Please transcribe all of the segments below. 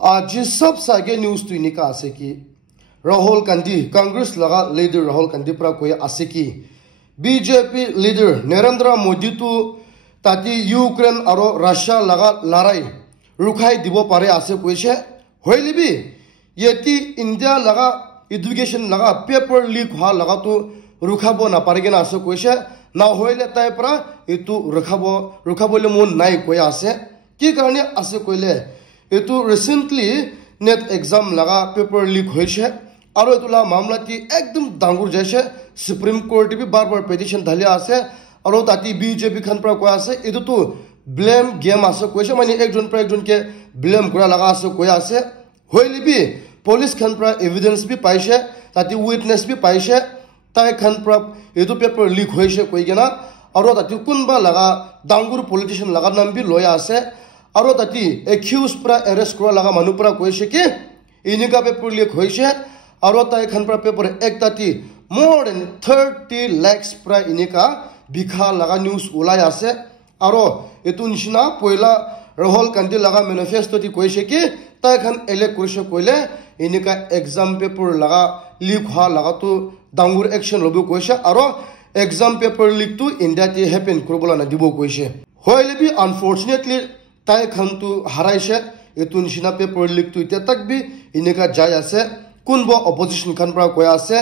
आज सब सागे न्यूज तो इनका आसे की राहुल गांधी कांग्रेस लगा लीडर राहुल गांधी पर कोई आसे की बीजेपी लीडर नरेंद्र मोदी तो ताकि यूक्रेन और रशिया लगा लड़ाई रुखाई दिबो पारे आसे कोई से होइली भी ये ती इंडिया लगा एजुकेशन लगा पेपर लीक हुआ लगा तो रुखाबो ना पारेगे ना आसे कोई से ना होइले ताई पर ये तो रुखाबो ले मन नहीं कोई आसे की करने आसे कोई ले ये तो रिसेंटली नेट एग्जाम लगा पेपर लीक हुई है और ये तो ला मामला की एकदम दांगुर जैसे सुप्रीम कोर्ट भी बार बार पिटीशन ढाले आसे और ताकि बीजेपी खान पर कोई आसे ये तो ब्लेम गेम आसे कोई माने एक जन के ब्लेम करा लगा आसे कोई आसे होइली भी पुलिस खान पर एविडेंस भी पाइसे ताकि विटनेस भी पाइसे ताई खान पर ये तो पेपर लीक हुई है कोई ना और ताकि कुनबा लगा दांगुर पॉलिटिशियन लगा नाम भी लोया आसे और ताकि एक्यूज पर अरेस्ट करा लगा मानु पर कोई से कि इनका पेपर लीक हुई है और ताई खान पर पेपर एक ताकि मोर देन 30 lakhs पर इनका बिखा लगा न्यूज उलाई आसे और ये तो निशना पहला राहुल गांधी लगा मैनिफेस्टो ती कोई से कि ताई खान इलेक्ट कर कोइले इनका एग्जाम पेपर लगा लीक हुआ लगा तो दांगुर एक्शन लबो कोई से और एग्जाम पेपर लीक तो इंडिया ती हैपेन करबोला ना दिबो कोई से होइले भी अनफॉर्चुनेटली ताई खान तो हाराइसे ये तो निशना पेपर लीक तो इते तक भी इनका जाय आसे कुनबो अपोजिशन खान पर कोई आसे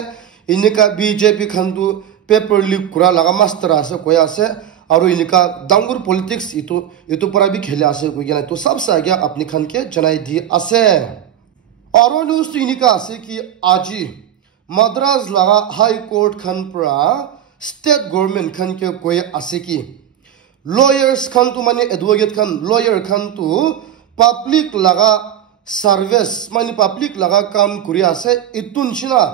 इनका बीजेपी खान तो पेपर लीक करा लगा मास्टर आसे कोई आसे और इनका दांगुर पॉलिटिक्स ये तो पर भी खेले आसे कोई ना तो सबसे आगे अपनी खान के जनाई दी आसे और न्यूज तो इनका आसे कि आज मद्रास लगा हाई कोर्ट खान पर स्टेट गवर्नमेंट खान के कोई आसे की लॉयर्स खान तो माने एडवोकेट खान लॉयर खान तो पब्लिक लगा सर्विस माने पब्लिक लगा काम करी आसे इतुन छिना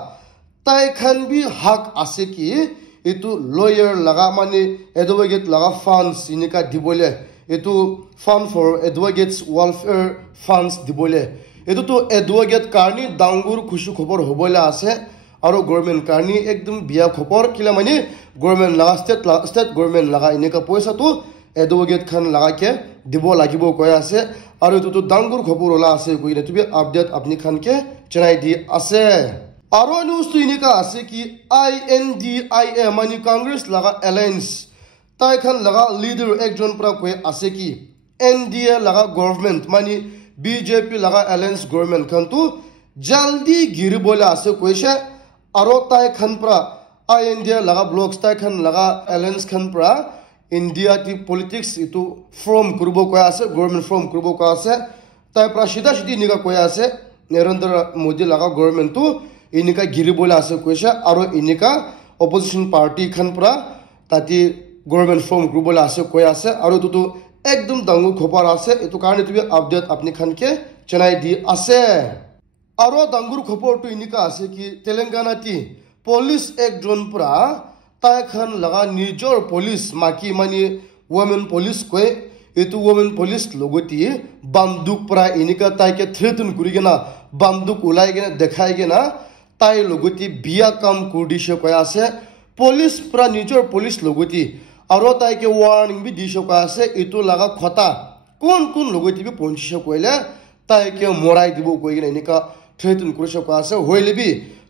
ताई खान भी हक आसे की इतु लॉयर लगा माने एडवोकेट लगा फंड्स इनका दिबोले इतु fund for advocates welfare funds दिबोले इतु तो एडवोकेट कारनी दांगुर खुशी खबर होबोले आसे और गवर्नमेंट कारनी एकदम बिया खबर किला माने गवर्नमेंट लगा स्टेट गवर्नमेंट लगा इनका पैसा तो एडवोकेट खान लगा के दिबो लागिबो कोई आसे और इतु तो दांगुर खबर होला आसे कोई ने तुबे अपडेट अपनी खान के चनाई दी आसे और न्यूज तो इनका आसे कि INDIA मानी कांग्रेस लगा अलायंस ताई खान लगा लीडर एक जन पर कोई आसे कि NDA लगा गवर्नमेंट मानी बीजेपी लगा अलायंस गवर्नमेंट खान तो जल्दी गिर बोले आसे कोई से और ताई खान पर INDA लगा ब्लॉक्स ताई खान लगा अलायंस खान पर इंडिया की पॉलिटिक्स इतु फॉर्म करबो कोई आसे गवर्नमेंट फॉर्म करबो कोई आसे ताई पर सीधा सीधी इनका कोई आसे नरेंद्र मोदी लगा गवर्नमेंट तो इनका गिरी बोले आसे कोई से और इनका अपोजिशन पार्टी खान पर ताकि गवर्नमेंट फॉर्म ग्रुप बोले आसे कोई आसे और तो एकदम दांगु खबर आसे तो कारण तुबे अपडेट अपनी खान के चनाई दी आसे और दांगुर खबर तो इनका आसे कि तेलंगाना ती पुलिस एक जन पर ताई खान लगा निजोर पुलिस माकी मानी वुमेन पुलिस कोई इतु वुमेन पुलिस लोगोती बंदूक पर इनका ताई के थ्रेटन करिगेना बंदूक उलाइगेना देखाइगेना ताई लोगोती बिया काम कुर्दिशे कोई आसे पुलिस पर निजोर पुलिस लोगोती और ताई के वार्निंग भी दिशे कोई आसे इतु लगा खता कौन लोगोती भी पहुंचिशे कोइले ताई के मोराई दिबो कोइगेना इनका थ्रेटन करिशे कोई आसे होइले भी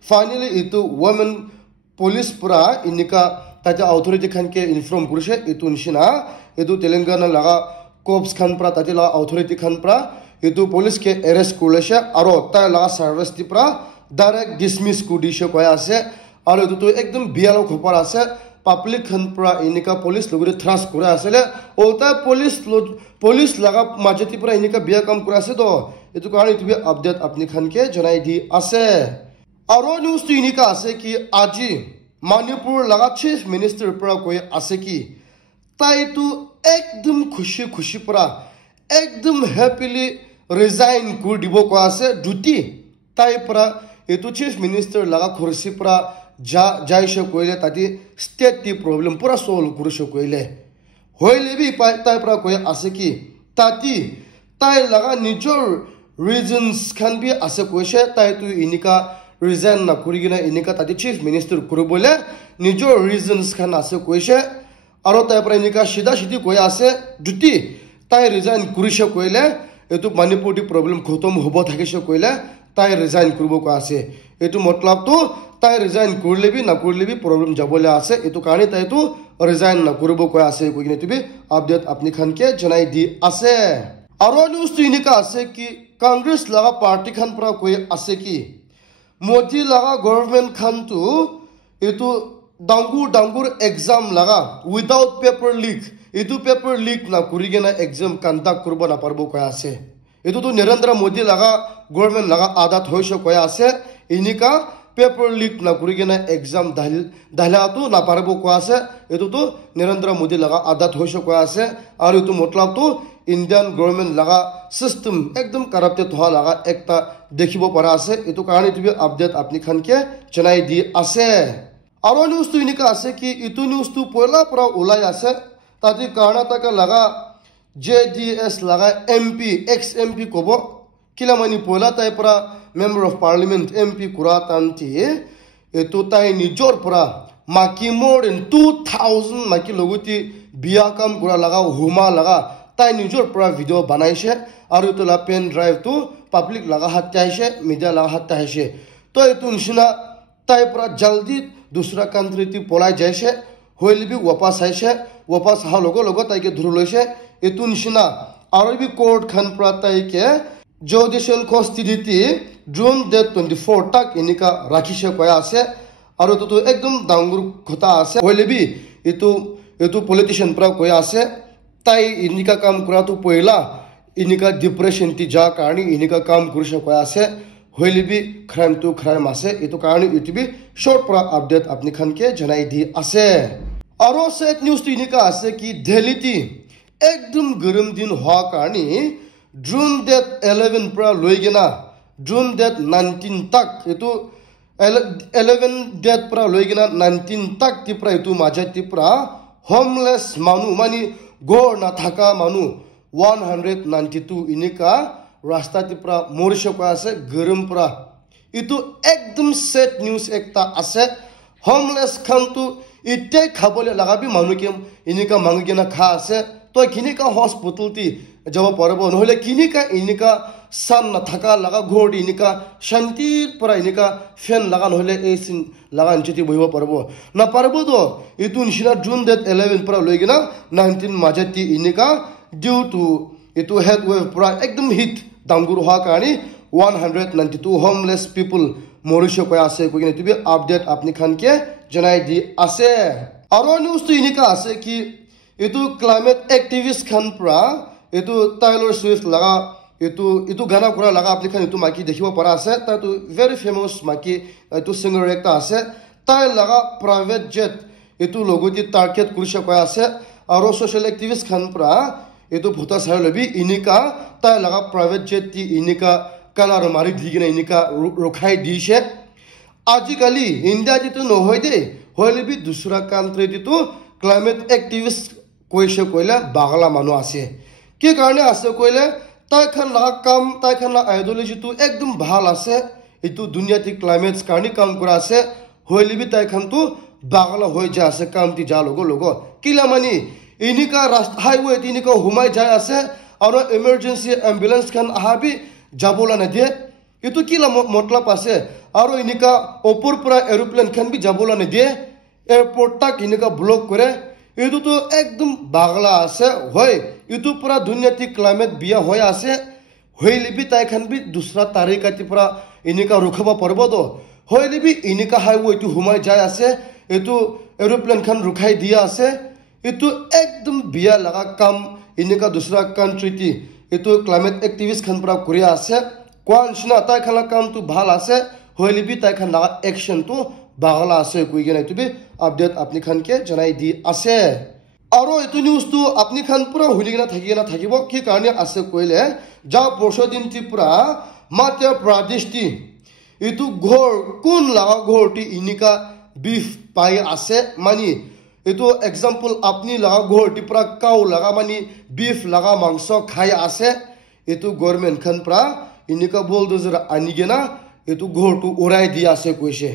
फाइनली इतु वुमेन पुलिस पर इनका ताजा अथॉरिटी खान के इन्फॉर्म करिशे इतु निशिना इतु तेलंगाना लगा कोप्स खान पर ताजा लगा अथॉरिटी खान पर इतु पुलिस के अरेस्ट करलेशे और ताई लगा सर्विस ती पर डायरेक्ट डिसमिस को दिशे कोई आसे और इतु तो एकदम बियालो खबर आसे पब्लिक खान पर इनका पुलिस लोगरे थ्रास करे आसेले ओल्टा पुलिस लगा माजेती पर इनका बिया काम करे आसे तो इतु कारण इतु अपडेट अपनी खान के जनाई दी आसे और न्यूज तो इनका आसे कि आज मणिपुर लगा चीफ मिनिस्टर पर कोई आसे कि ताई तो एकदम खुशी पर एकदम हैप्पीली रिजाइन कर दिबो को आसे ड्यूटी ताई पर ये तो चीफ मिनिस्टर लगा खुर्सी पर जाइसे कोइले ताकि स्टेट की प्रॉब्लम पूरा सॉल्व करसे कोइले होइले भी ताई पर कोई आसे कि ताकि ताई लगा निजोर रीजंस खान भी आसे कोइसे ताई तो इनका रिजाइन ना करिगिना इनका ताकि चीफ मिनिस्टर करबोले निजोर रीजंस खान आसे कोइसे और ताई पर इनका सीधा सीधी कोई आसे ड्यूटी ताई रिजाइन करिसे कोइले এইটো মণিপুৰ দি প্ৰব্লেম খতম হ'ব থাকিছে কইলে তাই ৰিজাইন কৰিব কৈ আছে এইটো মতলবটো তাই ৰিজাইন কৰিলেবি নকৰিলেবি প্ৰব্লেম যাবলৈ আছে এইটো কাৰণে তাইটো ৰিজাইন নকৰিব কৈ আছে কৈ কিনে তুমি আপডেট আপনি খানকে জনাই দি আছে আৰু নিউজ তো এনেকা আছে কি কংগ্ৰেছ লগা পাৰ্টি খান পৰা কৈ আছে কি মোদী লগা গভৰ্ণমেণ্ট খানটো এইটো ডাঙৰ এক্সাম লগা উইদাউট পেপাৰ লিক এইটো পেপাৰ লিক না কৰি কিনে এক্সাম কণ্ডাক্ট কৰিব নাপাৰিব কৈ আছে এইটোতো নৰেন্দ্ৰ মোদী লগা গভৰ্ণমেণ্ট লগা আদাত হৈছে কৈ আছে এনেকা পেপাৰ লিক না কৰি কিনে এক্সাম দাহলাটো নাপাৰিব কৈ আছে এইটোতো নৰেন্দ্ৰ মোদী লগা আদাত হৈছে কৈ আছে আৰু এইটো মতলবটো ইণ্ডিয়ান গভৰ্ণমেণ্ট লগা সিস্টেম একদম কাৰাপ্টেড হোৱা লগা একটা দেখিব পৰা আছে এইটো কাৰণে তুমি আপডেট আপনি খানকে জনাই দি আছে আৰু নিউজটো এনেকা আছে কি এইটো নিউজটো পয়লা পৰা ওলাই আছে তাতে কৰ্ণাটক লগা JDS লগা MP ex MP কব কিলা মানি পয়লা তাই পৰা member of parliament MP কুৰা Tanti এইটো তাই নিজৰ পৰা মাকি more than 2000 মাকি লগতি বিয়া কাম কৰা লগা হুমা লগা তাই নিজৰ পৰা ভিডিঅ' বনাইছে আৰু এইটো পেন ড্ৰাইভটো পাব্লিক লগা হাতে আহিছে মিডিয়া লগা হাতে আহিছে তো এইটো নিচিনা তাই পৰা জলদি দুসৰা কাণ্ট্ৰিতে পলাই যাইছে হইলে বি ৱাপাছ আহিছে ৱাপাছ অহা লগে তাইকে ধৰি লৈছে এইটো নিচিনা আৰু বি কোৰ্ট খান পৰা তাইকে জুডিচিয়েল কাষ্টিডিটি জুন ডেট 24 তাক এনেকা ৰাখিছে কৈ আছে আৰু এইটো একদম ডাঙৰ কথা আছে হইলে বি এইটো পলিটিচিয়ান পৰা কৈ আছে তাই এনেকা কাম কৰাটো পয়লা এনেকা ডিপ্ৰেশ্যন টি যা কাৰণে এনেকা কাম কৰিছে কৈ আছে হইলে বি ক্ৰাইম টু ক্ৰাইম আছে এইটো কাৰণে ইউটিউবে শৰ্ট পৰা আপডেট আপনি খানকে জনাই দি আছে আৰু সেট নিউজ টো এনেকা আছে কি দিল্লীতে একদম গৰম দিন হোৱা কাৰণে জুন ডেট 11 পৰা লৈ গিনা জুন ডেট 19 তাক এইটো 11 ডেট পৰা লৈ গিনা 19 তাক টি পৰা এইটো মাজতে পৰা হোমলেছ মানুহ মানে গড় না থাকা মানুহ 192 এনেকা ৰাস্তাতে পৰা মৰিছে কৈ আছে গৰম পৰা এইটো একদম সেট নিউজ একটা আছে হোমলেছ খানটো ইতে খাবলৈ লাগাবি মানুহকে এনেকা মাংগিনা খা আছে তো কিনিকা হস্পিটালটি যাব পাৰিব নহলে কিনিকা এনেকা সান না থাকা লাগা ঘৰ এনেকা শান্তিৰ পৰা এনেকা ফেন লাগা নহলে এসি লাগা নিচে বহিব পাৰিব না পাৰিব তো এইটো নিচিনা জুন ডেট 11 পৰা লৈ কিনা 19 মাজতে এনেকা ডিউ টু এইটো হেড ৱেভ পৰা একদম হিট ডাঙৰ হোৱা কাৰণে 192 হোমলেছ পিপল মৰিছে কৈ আছে কৈ কিনে তুমি আপডেট আপনি খানকে জনাই দি আছে আৰু নিউজটো এনেকা আছে কি এইটো ক্লাইমেট এক্টিভিষ্ট খান পৰা এইটো টাইলৰ সুইফট লগা এইটো গানা কৰা লগা আপনি খান এইটো মাকি দেখিব পৰা আছে তাতো ভেৰি ফেমাছ মাকি এইটো সিঙ্গাৰ একটা আছে তাই লগা প্ৰাইভেট জেট এইটো লগতি টাৰ্গেট কৰিছে কৈ আছে আৰু সোশ্যাল এক্টিভিষ্ট খান পৰা এইটো ভোটা চাই লবি এনেকা তাই লগা প্ৰাইভেট জেট টি এনেকা কালাৰ মাৰি দি কিনে এনেকা ৰখাই দিছে আজিকালি ইণ্ডিয়া যিটো নহয় দে হইলে বি দুসৰা কাণ্ট্ৰিটো ক্লাইমেট এক্টিভিষ্ট কৈছে কইলে বাগলা মানুহ আছে কি কাৰণে আছে কইলে তাইখান লগা কাম তাইখান আইডিয়োলজিটো একদম ভাল আছে এইটো দুনিয়াতে ক্লাইমেটছ কাৰণে কাম কৰা আছে হইলে বি তাইখানটো বাগলা হৈ যায় আছে কামটি যা লগ কিলা মানি এনেকা হাইৱে এনেকা হুমাই যায় আছে আৰু এমাৰ্জেন্সি এম্বুলেন্স খান আহাবি যাবলা নিদিয়ে এইটো কিলা মতলব আছে আৰু এনেকা ওপৰ পৰা এৰোপ্লেন খান বি যাবলা নিদিয়ে এয়াৰপোৰ্ট তাক এনেকা ব্লক কৰে এইটোতো একদম বাগলা আছে হয় এইটো পৰা দুনিয়াতে ক্লাইমেট বিয়া হৈ আছে হইলে বি তাইখান বি দুসৰা তাৰিখতে পৰা এনেকা ৰখাব পাৰিব তো হইলে বি এনেকা হাইৱেটো হুমাই যায় আছে এইটো এৰোপ্লেন খান ৰখাই দিয়া আছে এইটো একদম বিয়া লগা কাম এনেকা দুসৰা কাণ্ট্ৰিতে এইটো ক্লাইমেট এক্টিভিষ্ট খান পৰা কৰি আছে কোৱা নিচিনা তাইখান কামটো ভাল আছে হইলে বি তাইখান লগা একশনটো বাগলা আছে কৈ কিনে তুমি আপডেট আপনি খানকে জনাই দি আছে আৰু এইটো নিউজটো আপনি খান পুৰা হুলি কিনা থাকিব কি কাৰণে আছে কইলে যা বছৰ দিনটি পুৰা মাধ্য প্ৰদেশটি এইটো ঘৰ কোন লগা ঘৰটি ইনিকা বিফ পাই আছে মানে এইটো এক্সাম্পল আপনি লগা ঘৰটি পুৰা কাউ লগা মানে বিফ লগা মাংস খাই আছে এইটো গভৰ্ণমেণ্ট খান পৰা ইনিকা বুলডোজাৰ আনি কিনা এইটো ঘৰটো উৰাই দি আছে কৈছে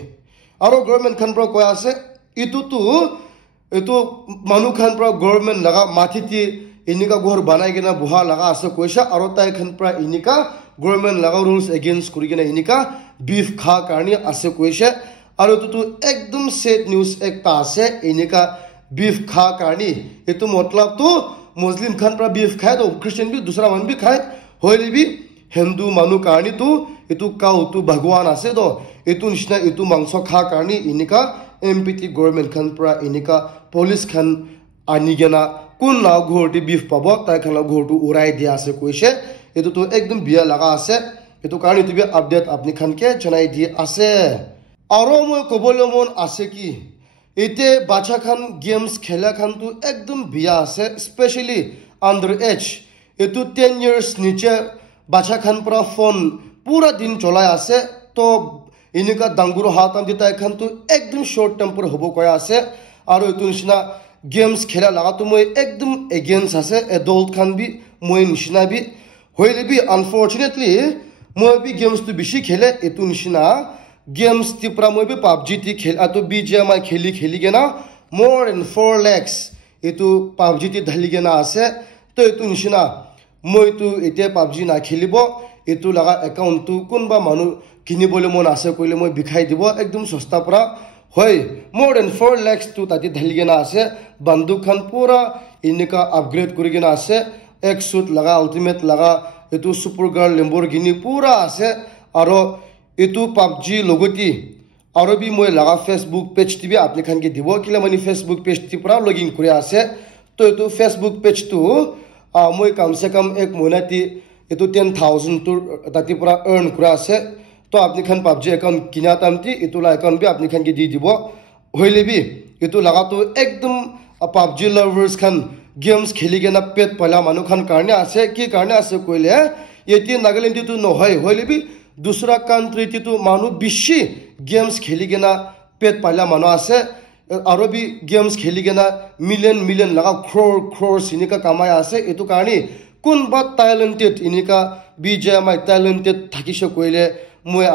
আৰু গভৰ্ণমেণ্ট খান পৰা কৈ আছে এইটো মানুহ খান পৰা গভৰ্ণমেণ্ট লগা মাটিতে inika ghor banai gena buha laga ase koisa aro tai khan pra inika government laga rules against kuri gena inika beef kha karni ase koisa aro tu ekdom sad news ekta ase inika beef kha karni etu matlab tu muslim khan pra beef khai to christian bi dusra man bi khai hoile bi hindu manu karni tu etu cow tu bhagwan ase to etu nishna etu mangso kha karni inika MPT government khan pra inika police khan anigena kun la ghor ti beef pabo tai khan la ghor tu urai dia ase koise etu to ekdom bia laga ase etu karni tu bi update apni khan ke janai di ase aro moi kobolomon ase ki ete bacha khan games khela khan tu ekdom bia ase especially under age etu 10 years niche bacha khan pra phone pura din cholai ase to inika danguru hatam ditai khan tu ekdom short temper hobo koya ase aro etu nishna games khela laga tu moi ekdom against ase adult khan bi moi nishna bi hoile bi unfortunately moi bi games tu bishi khele etu nishna games ti pra moi bi PUBG ti khel ato BGMI kheli gena more than 4 lakhs etu PUBG ti dhali gena ase to etu nishna moi tu ete PUBG na khelibo etu laga account tu kunba manu kini bole mon ase koile moi bikhai dibo ekdom sosta pra hoy more than 4 lakhs tu tati dhali gena ase banduk khan pura inika upgrade kuri gena ase ek suit laga ultimate laga etu super girl Lamborghini pura ase aro etu PUBG logoti aro bi moi laga Facebook page ti bi apni khan ke dibo kila mani Facebook page ti pura login kuri ase to etu Facebook page tu moi kam se kam ek monati etu 10,000 tu tati pura earn kura ase to apni khan PUBG account kina tamti etu la account bi apni khan ke di dibo hoile bi etu laga tu ekdom PUBG lovers khan games kheli gena pet pala manu khan karne ase ki karne ase koile yeti Nagaland tu no hoile bi dusra country ti tu manu bishi games kheli gena pet pala manu ase aro bi games kheli gena million laga crore sinika kamai ase etu karni kun ba talented inika BGMI talented thakisho koile moi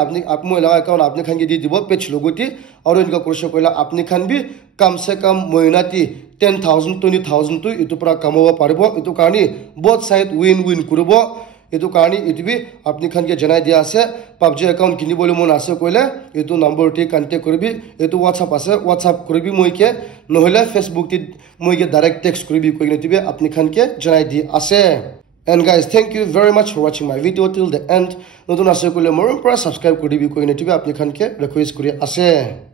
moi laga account apni khan ke di dibo page logoti aro inika korsho koila apni khan bi kam se kam moinati 10,000 20,000 tu etu pra kamawa paribo etu karni both side win kuribo etu karni etu bi apni khan ke janai dia ase PUBG account kini bole mon ase koile etu number ti contact koribi etu WhatsApp ase WhatsApp koribi moi ke nohile Facebook ti moi ke direct text koribi koine tibe apni khan ke janai di ase. And guys, thank you very much for watching my video till the end. Notun ase koile morom pra subscribe koribi koine tibe apni khan ke request kori ase.